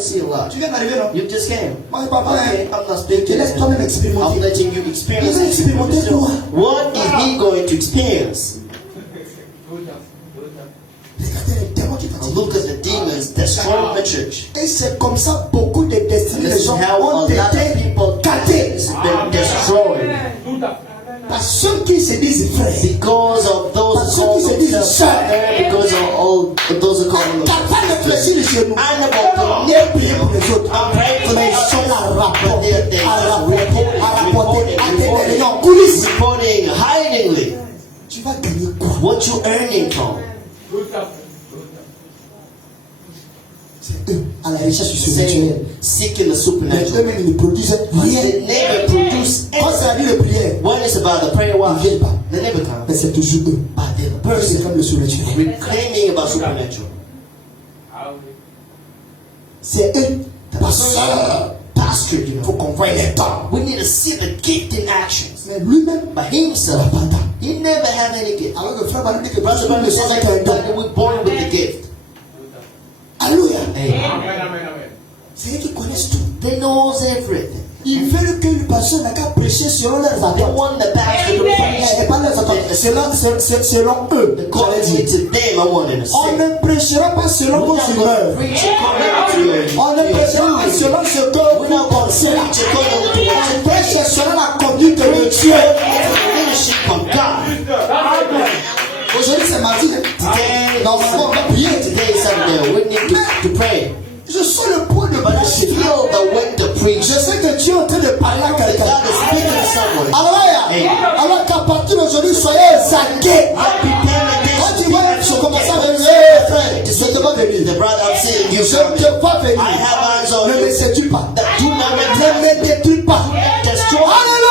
don't see a lot. Tu viens d'arriver, non? You just came. Moi, papa, Okay, I'm not speaking. laisse toi-même I'm expérimenter. letting you experience Il va expérimenter it. quoi? What is he going to experience? Regardez les démons qui fatiguent. Look at the demons destroying the church. Et c'est comme ça beaucoup de destinées This des is gens how a ont lot of été people gâtés. has been destroyed. Par ceux qui se disent frères. Because of those who call themselves father, because of all those who call themselves Capable de fléchir les genoux. unable to Et prier pour les autres. I'm praying for Mais the ils sont là à rapporter, They're à rapporter, à des réunions en coulisses. reporting hidingly. Tu vas gagner quoi? What you earning from? C'est eux, à la recherche Say, spirituelle. seeking the Mais supernatural. eux-mêmes, ils ne produisent rien. They never produce Quand c'est la anything. vie de prière, When it's about the prayer ils walk, ne viennent pas. they never come. Mais c'est toujours eux. But they're the Eux, c'est person comme le surnaturel. reclaiming about supernatural. C'est eux. Pasteur. Pastor, you Il faut know. qu'on voie les temps. We need to see the gift in actions. Mais lui-même, But il n'a himself, pas de temps. he never had any gift. Alors que frère Banou dit que Brother personne Branham ne says sait qu'un don. everybody we're born with the gift. Alléluia. Amen. C'est eux qui connaissent tout. They knows everything. Ils veulent que le pasteur n'a qu'à prêcher selon leurs They attentes. want the pastor to Et preach. pas leurs attentes. Selon eux. According J'allais dire. to them, I wanted to On say. ne prêchera pas selon vos We're not going to humeurs. preach according to your On ne prêchera pas mood. selon ce que We're vous not going to pensez. preach according to what On you prêche think. selon la conduite de Dieu. It's the leadership of God. Aujourd'hui c'est mardi. Today, Normalement on va prier. today is Saturday. We need to pray. Je sens le poids de But I prêcher. feel the wind to preach. Je sais que Dieu est en train de parler à God quelqu'un. is speaking to someone. Alléluia. Alors qu'à partir d'aujourd'hui, soyez exaltés. Quand tu vois je commence à venir, frère, je te vois venir. The brother, I'm saying, you Je te vois venir. I have eyes on Ne you. me séduis pas. Do not Ne me détruis pas. destroy. Alléluia.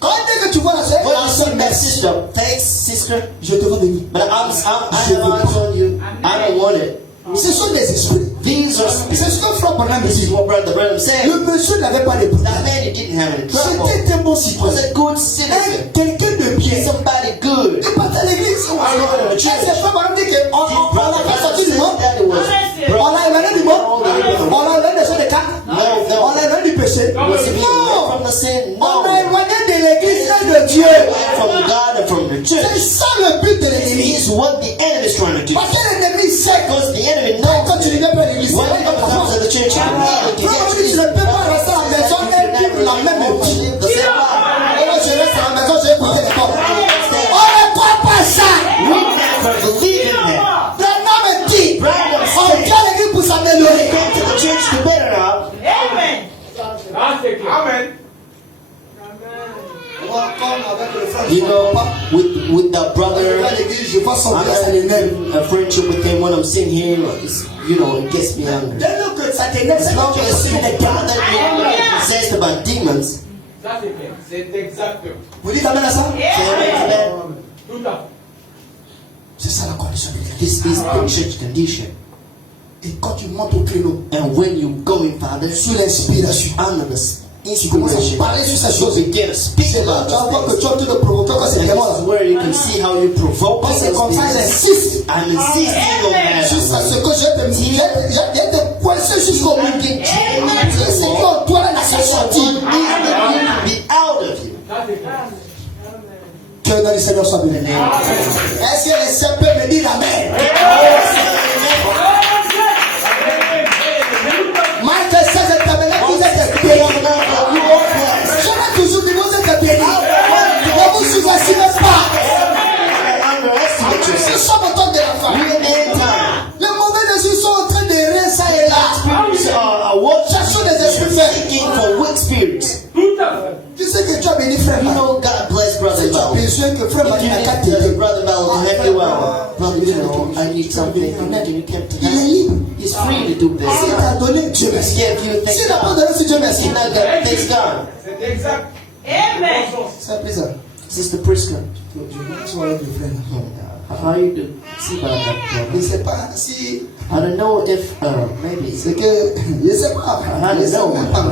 Quand dès que tu vois la soeur, When you see my sister, thanks, sister, je te vois venir. but I have eyes on you. I don't want it. Ce sont des esprits. These are C'est ce que frère Branham This is dit. what Brother Branham said. Le monsieur n'avait pas de problème. That man, he didn't have any trouble. C'était un bon He was citoyen. a good citizen. Quelqu'un de bien. Somebody good. Il partait à l'église. Et c'est frère Branham dit qu'on l'a pas sorti du monde. That it was. On l'a éloigné du monde. On l'a éloigné des choses de cartes. On l'a éloigné du péché. Was he being away Non. from the sin? On No. l'a éloigné de l'église et de Dieu. Away from God and from the C'est church. ça le but de This l'ennemi. is what the enemy is trying to do. Parce que l'ennemi sait que Because the enemy knows quand tu ne viens pas à l'église, when c'est it pas ta comes to the church, you need to Frère, tu ne peux pas rester à la maison et vivre la même vie. live the same life. Et là, je reste à la maison, j'ai écouté les portes. On ne croit pas ça. We never believe in that. Branham me dit, on vient à l'église pour s'améliorer. Come to the church to better now. Moi, comme avec le frère, You know, with the je vais brother, à l'église, je vois son I'm visage, ça l'énerve. having a friendship with him when I'm sitting here. It's, you know, it gets me angry. Dès lors que ça t'énerve, c'est As long que tu as es you des bother me possessed about demons, C'est exactement. Vous dites amen à ça? Tout à fait. C'est ça la condition de l'église. this is the church condition. Et quand tu montes au créneau, And when you go in, Father, sous l'inspiration, under the tu commences à inspiration, parler sur ces you choses. begin to speak C'est là about que tu vas voir que those tu es en train de provoquer quoi ces things. démons-là. This is where you can see how you provoke Quand c'est those comme ça, things. j'insiste. I'm insisting on Juste à ce that. que j'ai te coincé jusqu'au bout. C'est que toi là, c'est sorti. What needs to be out of you? Que dans le Seigneur soit béni. Est-ce que les saints peuvent me dire amen? Marc 16 est amené, vous êtes bénis. Je vais toujours dire, vous êtes bénis. Ne vous sous-estimez pas. Nous sommes au temps de la fin. Les mauvais esprits sont en train de rire ça et là. Cherchons des esprits faibles. Tu sais que tu as béni frère You Mal. know, God bless Brother Si tu as Mal. besoin que frère Mal If you n'a qu'à need t'aider. Brother Mal to help you out, brother, you know, I need something. Can you come to Il est help? libre. He's free to do S'il this. t'a donné, Dieu merci. Give you things S'il n'a pas God. donné, c'est Dieu merci. He's not gonna thanks God. C'est exact. C'est présent. Sister Priska, Tu vois avec le frère là. how you do? See about that Je ne brother. sais pas si. I don't know if maybe C'est que. Je ne sais pas. I Je ne don't sais know. même pas. I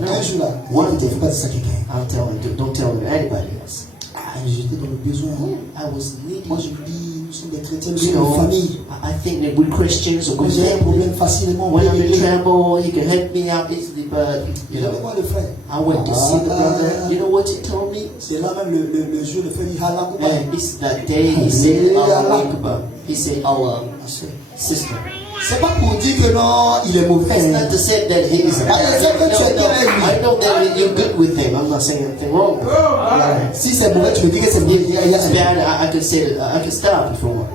don't Un jour know. là, il ne faut pas dire ça à quelqu'un. I'll tell you. Don't tell anybody else. Ah, j'étais dans le besoin. I was needy. Moi je lui dis, sont des chrétiens, nous You sommes une know, famille. I think that we're Christians or Quand we're j'ai un family. problème facilement, When I'm in oui, trouble, he can help me out easily, but, you know, moi le frère. I went to see the brother. You know what he told me? C'est là même le jour, le frère dit Halakuba. And it's that day he said, he said, sister. C'est pas pour dire que non, il est mauvais. It's not to say that he is a I know that you're good with him. I'm not saying anything wrong with him. Si c'est mauvais, tu me dis que c'est mauvais. If it's bad, I can say that I can stop it for one.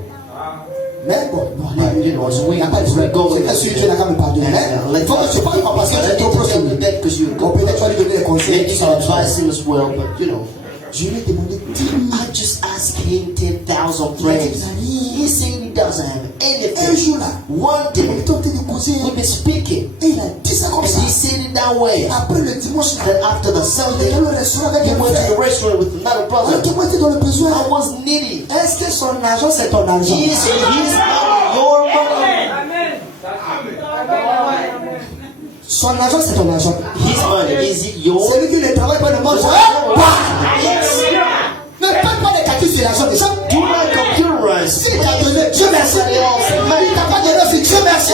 Mais bon, But, you know, so il n'y a pas de problème. C'est sûr que tu n'as qu'à me pardonner. Mais il faut que tu parles pas parce que c'est trop proche de lui. Because you're Bon, peut-être tu vas lui donner des conseils. Maybe you can advise him as well, but you know. Je lui ai demandé 10 000. I just asked him 10,000 friends. He said he doesn't have anything. Un jour là, One il day, était en train de causer. we've been speaking. Et il a dit ça comme And ça. he said it that way. Après le dimanche, That after the il Sunday, était dans le restaurant avec he un went to frère. the restaurant with another brother. Qui était dans le besoin. I was needy. Est-ce que son argent c'est ton argent? He said, his money, your money. Amen. Son argent c'est ton argent. His money, is it yours? Celui qui ne travaille pas ne mange ne paye pas les calculs sur l'argent déjà. Do not computerize. Si il t'a donné, Dieu merci. Il t'a pas donné aussi, Dieu merci.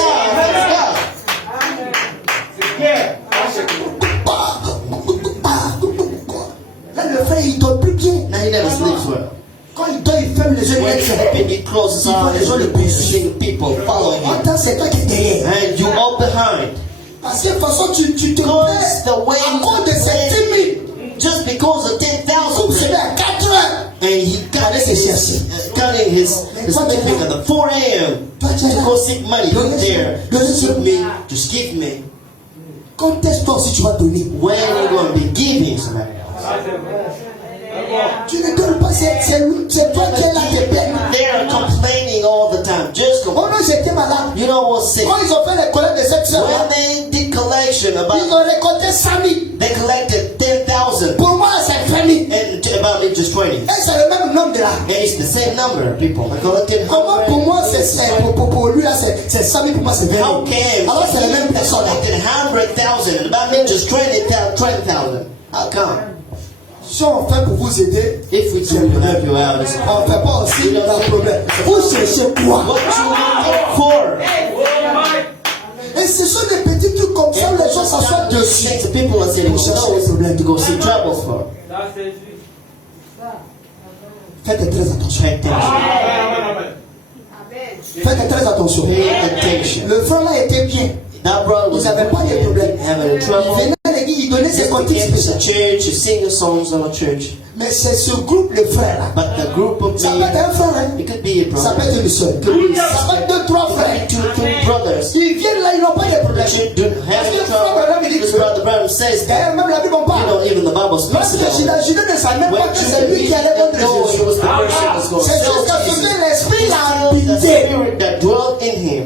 Là le frère il dort plus bien. Now he never sleeps well. Quand il dort il ferme les yeux. When he's sleeping, he closes his eyes and he seeing people following him. Attends, c'est toi qui es derrière. And you all behind. Parce que de toute façon tu te Because the way à cause de ces 10 000. just because of Comme c'est 10,000, à 4 heures. and he got cutting his living at the 4 a.m. to go seek money. Go there, just give me. Quand est-ce toi aussi tu vas donner? When are you going to be giving somebody else? Tu ne donnes pas, c'est toi qui es là, t'es bien. They are complaining all the time. Just Oh complain. non, j'étais malade. You know what's sick? Quand ils ont fait les collectes de cette semaine, When they did collection ils about, ont récolté 100 000. they collected 10,000 Pour moi, c'est 20 000. and about me just 20. Et c'est le même nombre de là. And it's the same number of people. They collected Comment pour moi, pour lui là, c'est 100 000, pour moi, c'est 20 000. How came? Alors c'est les mêmes They personnes. collected 100,000 and about me just 20,000. How come? Si on fait pour vous aider, If we do help you out, it's on ne fait pas aussi le problème. Vous cherchez quoi? what you looking for? Et ce sont des petits trucs comme ça, les gens s'assoient dessus. Things that people are saying, no, to go see trouble for. Faites très attention. Pay attention. Faites très attention. Pay attention. Le frère là était bien. That brother was Vous n'avez pas de problème. having Il trouble. venait à l'église, il donnait ses He cantiques came to the spéciales. church, he sing the songs in the church. Mais c'est ce groupe, le frère là. But the group of Ça peut être men, un frère, hein. it could be a Ça peut brother, être une soeur. it could be Ça peut être deux, trois frères. two, three brothers. Ils viennent là, ils n'ont pas de The problème. children Parce having que frère trouble. Branham, il dit This que brother Branham says that. d'ailleurs, même la Bible en You parle. know, even the Bible speaks Lorsque about it. Judas ne savait même pas que c'est lui qui allait contre No, it Jésus. was the person that was going to C'est sell jusqu'à ce Jesus. que l'esprit l'a The habité. spirit that dwelt in him.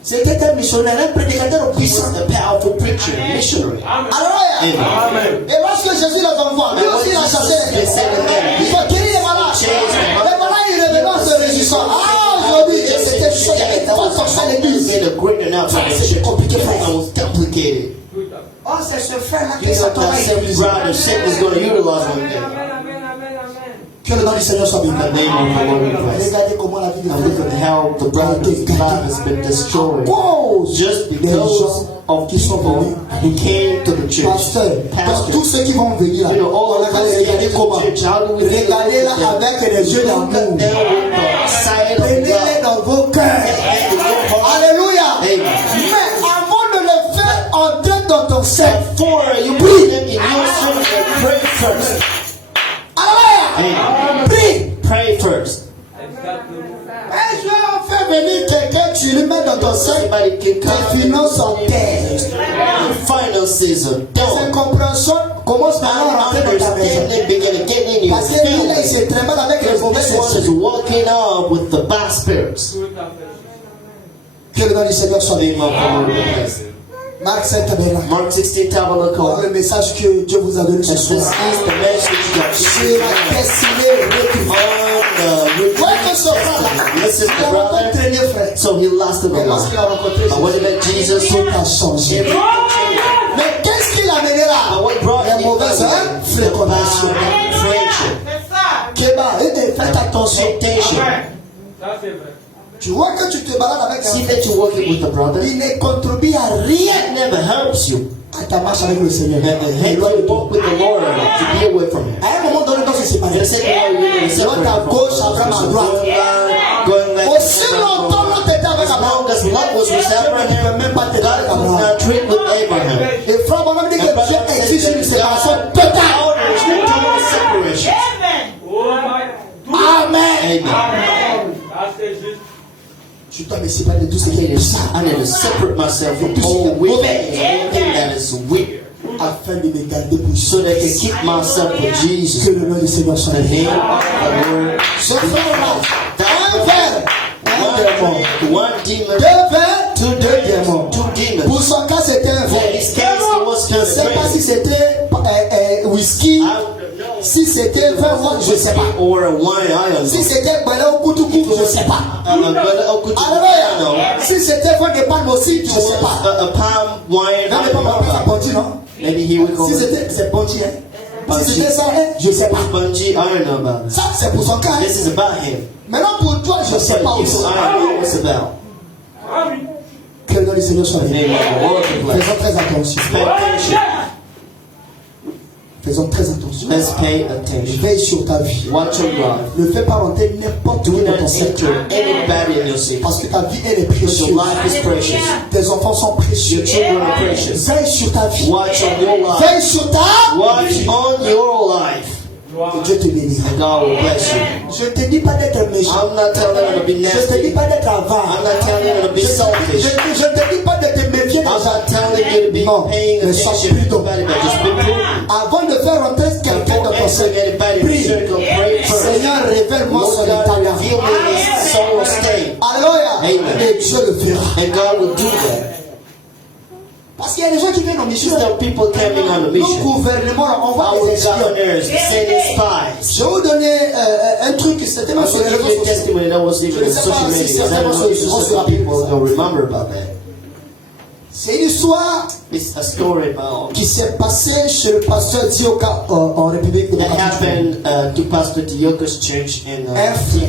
C'était un missionnaire, un prédicateur He puissant. was a powerful preacher, missionary. Alléluia. Amen. Et lorsque Jésus les envoie, lui aussi il a chassé les démons. Il faut guérir les malades. Les malades, ils revenaient en se résistant. Ah, aujourd'hui, c'était chaud, il y avait pas comme ça l'église. Made a great announcement. C'est compliqué, frère. It was complicated. Oh, c'est ce frère-là You qui know, s'attend à that same l'église. brother Satan is going to utilize one day. Que le nom du Seigneur soit béni. The name of the Lord we bless. Regardez comment la vie de And look at how the brother's life has been destroyed. cause Just des because gens of qui sont people venus. who came to the church. Pasteur, donc tous Pastor. ceux qui vont venir là, You know, on all va of us regarder get to comment. the church. How do we Regardez là avec des yeux Look d'amour. at them with the sight of Prenez-les love. dans vos cœurs. And in your heart. Alléluia. Amen. Mais avant de le faire entrer dans ton sein, Before you put them in your soul, pray first. Alléluia. Amen. Prie. Pray first. Un jour, on fait venir quelqu'un, tu le mets dans ton sein, Somebody can tes come. finances sont terres. Your finances are Tes done. incompréhensions commencent maintenant à rentrer dans ta maison. Understanding begin to get in your Parce que lui, là, il family. se trimballe avec les mauvais This one is esprits. walking up with the bad spirits. Que le nom du Seigneur soit béni. Name of the Lord be blessed. Marc 5, tabernacle. Mark 16 Voilà Tabernacle. le message que Dieu vous a donné ce And this soir. is the message that C'est you la destinée rectifiée. Ouais, que ce frère là, Listen, il a longtemps brother. traîné, frère. So he lasted Mais a lorsqu'il while. a rencontré But when he met Jesus, tout a changé. everything changed. Mais qu'est-ce qu'il a mené But là? what brought Les him mauvaises the fréquentations. bad friendship, Kéba, faites attention. temptation. Ça, c'est vrai. Tu vois que tu te balades avec See un that you're working with a brother. il ne contribue à rien It never helps you. à ta marche avec le Seigneur. And the head to walk with the Lord to be away from him. À un moment donné, dans ce séparé, The second one, we're going to separate à gauche, Abraham à droite. going left. Aussi longtemps que tu étais avec As Abraham, long as Lot was with tu ne peux Abraham, même pas te God avec could Abraham. not treat with Abraham. Et frère Abraham dit que Dieu exige une séparation totale. Orders to total separation. Oh my. Amen. Amen. Ça, c'est juste. Je dois me séparer de tout ce qui est ça I need to separate myself from all wickedness, anything that is wicked, afin de me garder pour so that I can keep myself with que Jesus, le nom du Seigneur soit the élevé. Him, the Lord. Ce frère-là, un verre, un démon, One demon, deux verres, deux démons. two demons. Pour son cas, c'était un For verre. his case, it was Je ne sais pas si crazy. c'était whisky, si c'était vin rouge, je ne sais pas. Or a wine, I don't Si know. c'était balai au koutoukou, je ne sais pas. Alléluia. Si c'était vin de palme aussi, je ne sais pas. A palm wine, Non, mais I pas don't ma know. ponti, non? Maybe here we call Si it c'était, c'est ponti, hein? Ponti. Si c'était ça, hein? Je ne sais pas. spongy, I don't know about this. Ça, c'est pour son cas, hein? This is about him. Maintenant, pour toi, je ne sais For pas you, aussi. I don't know what it's about. Ah oui. Que le nom du Seigneur soit The élevé. name of the Lord be blessed. Faisons très attention. Pay attention. Faisons très attention. Let's pay attention. Veille sur ta vie. Watch your life. Ne fais pas rentrer n'importe Do qui dans not ton cercle. enter anybody in your city. Parce que ta vie, elle est Because your précieuse. life is precious. Tes enfants sont précieux. Your children are precious. Veille sur ta vie. Watch on your life. Veille sur ta Watch on your life. Et Dieu te bénira. And God will bless you. Je ne te dis pas d'être méchant. I'm not telling you to be Je ne te dis nasty. pas d'être avare. I'm not telling you to be selfish. Je ne te dis pas de te méfier des I'm gens. not telling you to be Non, paying mais sois attention to prudent. everybody, but just be prudent. Avant de faire rentrer quelqu'un dans ton Before cercle, entering anybody in prie. the circle, pray first. Seigneur, révèle-moi son Lord état God, d'âme. reveal me his soul state. Alléluia. Amen. Et Dieu le fera. And God will do that. Parce qu'il y a des gens qui viennent en mission. There are people coming on a Nos mission. gouvernements, on voit Our des espions. governors sending spies. Je vais vous donner un truc, c'était même I'm sur les going to réseaux give you a sociaux. testimony that was even on social media. I don't know if some people don't remember about that. C'est une histoire It's a story about qui s'est passée chez le pasteur Dioka en République that démocratique du Congo, happened to Pastor Dioka's church in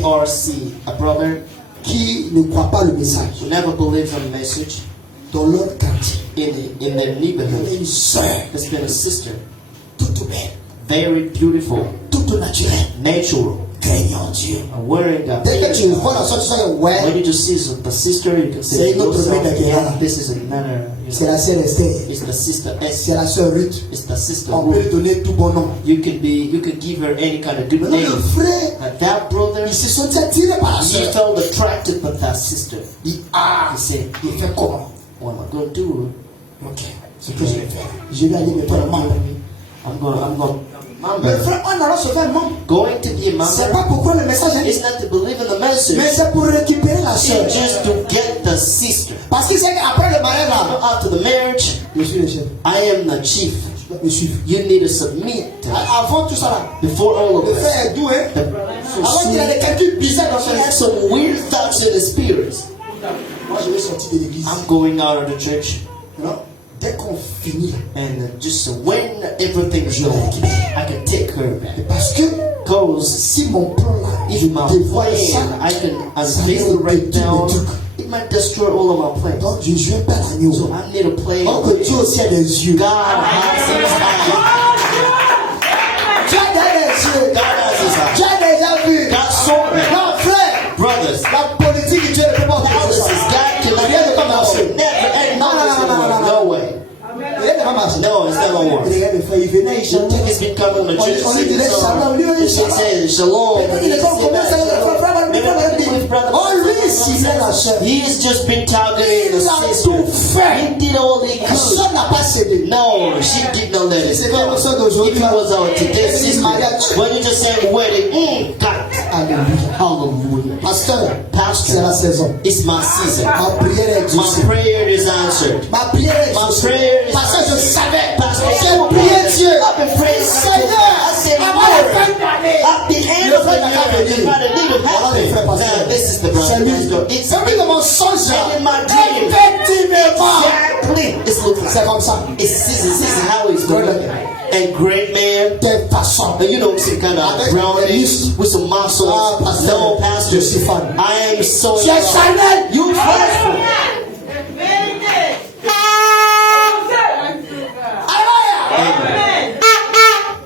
TRC. A brother qui ne croit pas le message. who never believes on the message Dans leur quartier, in their il y avait neighborhood. une sœur There's been a sister, toute belle, very beautiful, toute naturelle, natural, craignant Dieu. wearing God. Dès que tu vois la sœur, tu sais, When ouais, you just see the sister, you can C'est say, une autre yourself, Rita Guerra. yeah, this is another, c'est la sœur Esther, it's the sister c'est Esther, la sœur Ruth. it's the sister On peut lui Ruth. donner tout bon nom. You can give her any kind of good Maintenant, name. le frère, But that brother, il se sentit attiré par la he sœur. felt attracted by that sister. Il dit, ah, He said, il fait comment? what am I going to do? Ok, ce que je vais faire. Je vais aller me faire un membre. I'm going Mais member. frère, on allant se faire membre. Going to be a C'est member pas pourquoi le message est is not to believe in the message. mais c'est pour récupérer la sœur. It's just to get the sister. Parce qu'il sait qu'après le mariage, là, After the marriage, je suis le chef. I am the chief. Tu dois me suivre. You need to submit to me. Avant tout ça, là, Before all of le this. frère est doux, hein. The- Avant qu'il a des calculs bizarres dans son He had esprit. some weird thoughts in his spirit. Moi, je vais sortir de l'église. I'm going out of the church, Non? Dès qu'on finit, and just when everything is done, I can take her back. parce que Cause si mon plan là, if je my dévoile ça, plan, I can ça unveil va right down, détruire. it might destroy all of my plans. Donc je joue pas l'agneau. So I need to play. Or que Dieu aussi a des yeux. God has his eyes. Tu as des yeux. God has his Tu eyes. as déjà vu. God saw me. Non, frère, Brothers, la politique, Dieu ne peut pas how faire does ça. this God cannot Rien ne va marcher. never and No, no, no, no, no, no. no way. Rien ne va marcher. No, it's not gonna work. Regarde, frère, il venait, il The chantait. chick has been coming to church On lui singing disait shalom, lui, songs. il She said shalom. Peut-être il est comme comment ça, oh, lui, il ciblait la chair. He's just been targeting the Il a sister. tout fait. He did all he La could. soeur n'a pas cédé. No, she did not let it C'est go. comme ça If d'aujourd'hui. it was our today's C'est sister, mariage. when you just sang wedding, God, Alléluia. hallelujah. Pasteur, c'est la Pastor, saison. it's my season. Ma prière est My exaucée. prayer is answered. Ma prière est My exaucée. prayer is Parce que je savais. Pastor, J'ai prié Dieu. I've been praying Seigneur, I said, avant la Lord, fin de l'année. at the end of the year, if I didn't Voilà les frères happen, pasteurs. this is the C'est brother lui. pastor. It's C'est lui de mon songe. And in my dream, Effectivement. exactly appelé. It's look like. C'est comme ça. This is how he's doing. And great man. Quelle façon. And you know, some kind of Avec brownies with some muscles. Ah, pasteur. No, pastor. Je suis fan. I am so. Tu es charnel. You faithful.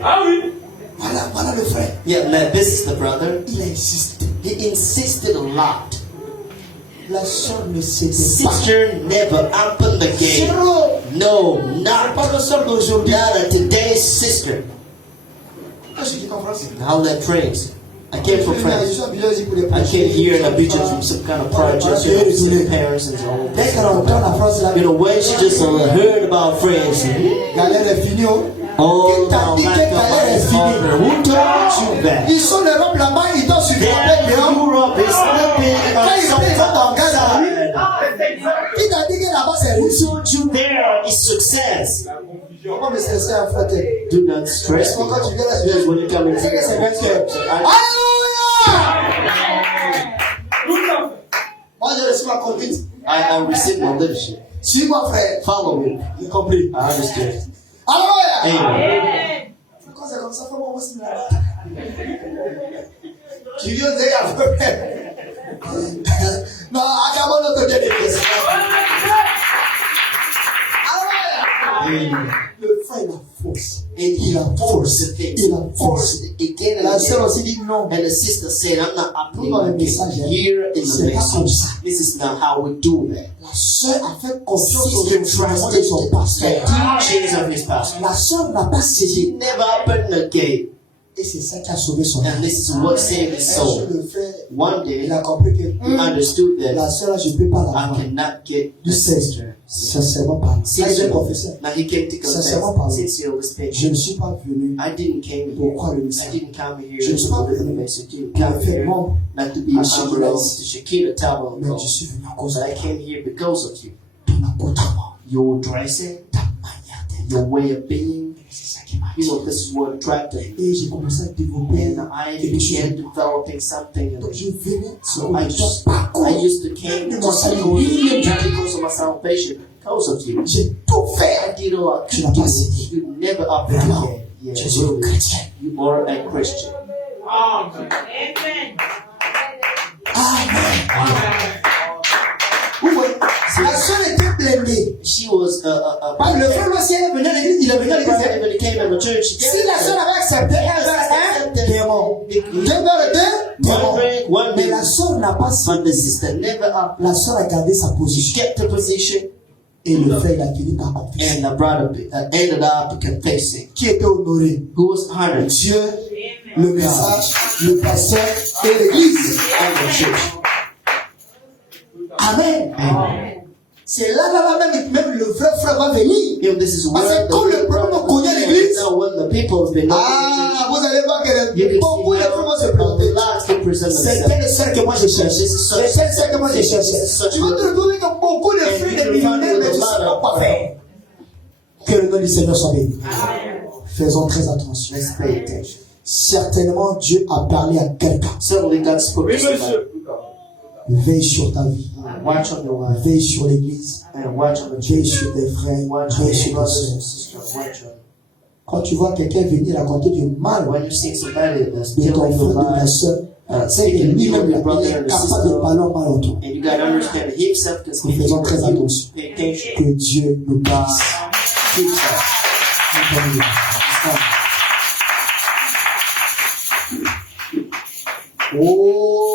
Ah oui. Voilà le frère. Yeah, man, this is the brother. Il a insisté. He insisted a lot. La soeur ne cédait pas. Sister never opened the gate. Zéro. No, not Pas le soeur d'aujourd'hui. not a today's sister. Je dis en français. How that praise. I came from Je France. suis habillé pour les I came here in Abidjan from some kind of project, you know, some parents and so Dès qu'elle entend la France là, you know, when she just heard about France. galère est finie. Oh, Qui t'a dit que galère est finie? who told you that? Ils sont en Europe là-bas, ils dansent sur They're la tête in Europe, it's sleeping Quand on ils some payent en gaz à lui, outside. qui t'a dit que là-bas c'est Who riche? told you there is success? La confusion. Comment me stresser en fait? Do not stress me. Quand tu viens là, Because when you come into c'est que c'est 20 heures. I- Alléluia! Tout à fait. Moi je reçois ma conduite. I receive my leadership. Suis-moi frère. Follow me. J'ai compris. I understand. Alléluia! Amen. Quand c'est comme ça, faut moi aussi là. Tu viens de dire à peu près. Non, acabons notre bien d'église. Alléluia! Le frère il a force. And he forced the thing. Il a force. Forced it again and La sœur again. aussi dit non. And the sister said, I'm not opening Dans le my gate. message, hein. Here in the C'est pas comme ça. message. This is not how we do that. La sœur a fait confiance aux Sister enseignements de trusted son the pasteur. teachings of his pastor. La sœur n'a pas He saisi. never opened the gate. Et c'est ça qui a sauvé son âme. And this is what saved his Un jour, soul. le frère, One day, il a compris que he understood la that sœur là, je ne peux pas la I voir. cannot get Du the sexe. sister. Sincèrement parlant. Là, il est confesseur. Now he came to Sincèrement confess, parlant. sincerely Je speaking. ne suis pas venu I didn't came pour here. croire le I message. didn't come here Je ne suis pas to deliver the venu message. I didn't pour come faire here membre, not to be a à member of Shekina. the Shekinah Tabernacle. Mais je suis venu à cause But de I came here because of you. ton accoutrement, Your dressing, ta manière d'être. your way of being. C'est ça qui m'a You dit. know, this is what attracted me. Et j'ai commencé à développer And I quelque chose. began developing something in Donc me. je venais sur So I ton just, parcours. I used to came de to mon see salut. you because of my salvation, because of you. J'ai tout fait. I did all I Tu could n'as pas do. cédé. You never opened Vraiment, the gate. Yeah, je suis un really. chrétien. You are a Christian. Amen. Amen. Vous voyez, la sœur était blindée. She was Parce que le frère, si elle est venue à l'église, il est venu à l'église. when he came in the church. Si la sœur avait accepté, elle avait un démon. 2 vers 2, One démon. drink, one Mais drink. la sœur n'a pas But the cédé. sister never up. La sœur a gardé sa She position. kept the position, Et le frère, il a fini par confesser. and the brother ended up confessing. Qui était honoré? Who was honored? Dieu, le message, le pasteur et l'église. And the church. Amen. Amen. C'est là même le vrai frère va venir. You know, this is Parce where que quand le peuple connaît l'église, now when the people have been ah, vous allez voir que you can beaucoup de see frères vont se how the planter. lives can present C'est themselves. le seul que moi je cherche. C'est le seul que moi je cherche. Tu vas te retrouver que beaucoup de frères de millionnaires, mais tu ne sais pas quoi faire. Que le nom du Seigneur soit béni. Faisons très attention. Let's pay attention. Certainement, Dieu a parlé à quelqu'un. Certainly God spoke Oui, to somebody. monsieur. Veille sur ta vie. Watch on your life Veille sur l'église. and watch on the Veille church. sur tes frères. Watch on Veille your sur tes brothers soeurs. and sisters. Watch on. Quand tu vois quelqu'un venir raconter du mal When you see somebody that's de ton telling you frère, de ta lies, soeur, c'est que speaking to lui-même your brother il est and capable sister, de parler mal en toi. and you gotta understand that himself can speak. Faisons très attention. Pay attention. Que Dieu nous bénisse. Keep that. Oh,